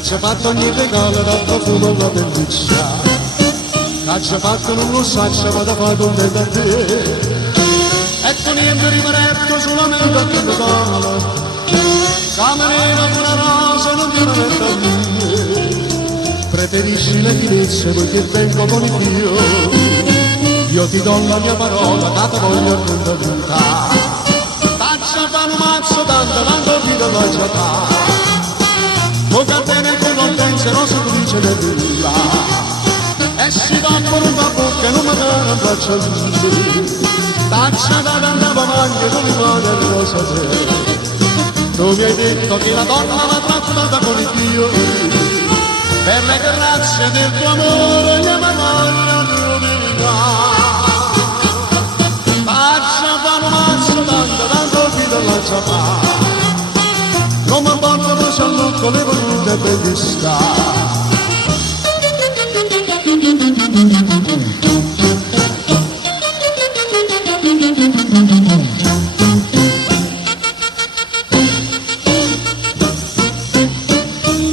Ci ha fatto ogni regalo dal profumo alla pelliccia, che ci ha fatto non lo sa, ci vado a fare contenta a te. Ecco niente rimaretto solamente che mi cala, camerina una rosa non ti metta a me. Preferisci le finezze poiché vengo con il Dio, io ti do la mia parola, che te voglio tutta vita. Faccia fare un mazzo tanto vita la già fa. Tocca a te che non pensi, non si dice né nulla. E si va con una bocca e non mi dà un braccio a lui. Taccia da andava avanti e non mi manda il rosa te. Tu mi hai detto che la donna va trattata con il Dio. Per le grazie del tuo amore gli amano di Taccia fa un mazzo tanto vita la già fa. Non mi portano saluto le volute per di sta.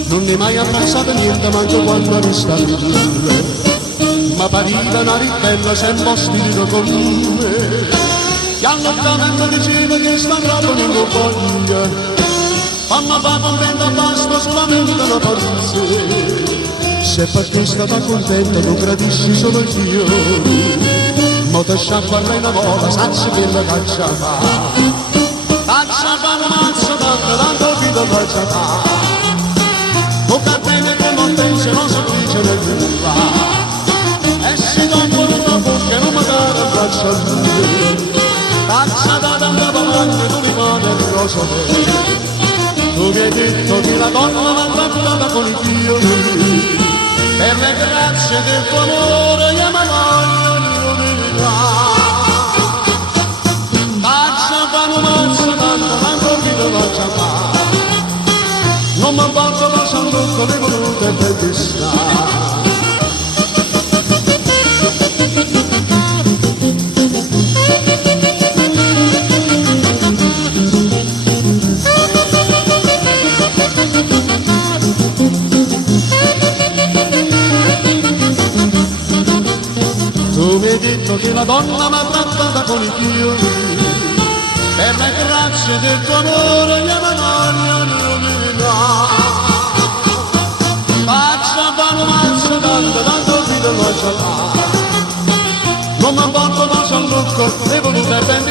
Non mi hai mai apprezzato niente manco quando mi sta ma parita una ribella se posti di con me. E allontanando diceva che sta troppo non lo voglio. Mamma papà prenda basta solamente la pace. Se per te stata contenta non gradisci solo io. Ma te sciacquarrai una volta, sacci che la caccia fa. Caccia fa un mazzo tanto vita la caccia fa. Tocca a te che non pensi, non si dice né nulla. E si dopo una bocca non mi dà il braccio a lui. Caccia da andava avanti, tu rimane il rosa te. Tu mi hai detto che la donna va trattata con il Dio. Per le grazie del tuo amore io mi voglio verità. Taccia fa un mazzo tanto vita faccia fa. Non mi porto la salute le volute per di sta. Tu mi hai detto che la donna mi ha trattata con il Dio. Per le grazie del tuo amore gli amano l'umanità. Faccia fare un mazzo tanto vita la già. Non mi porto la salute, le volute ben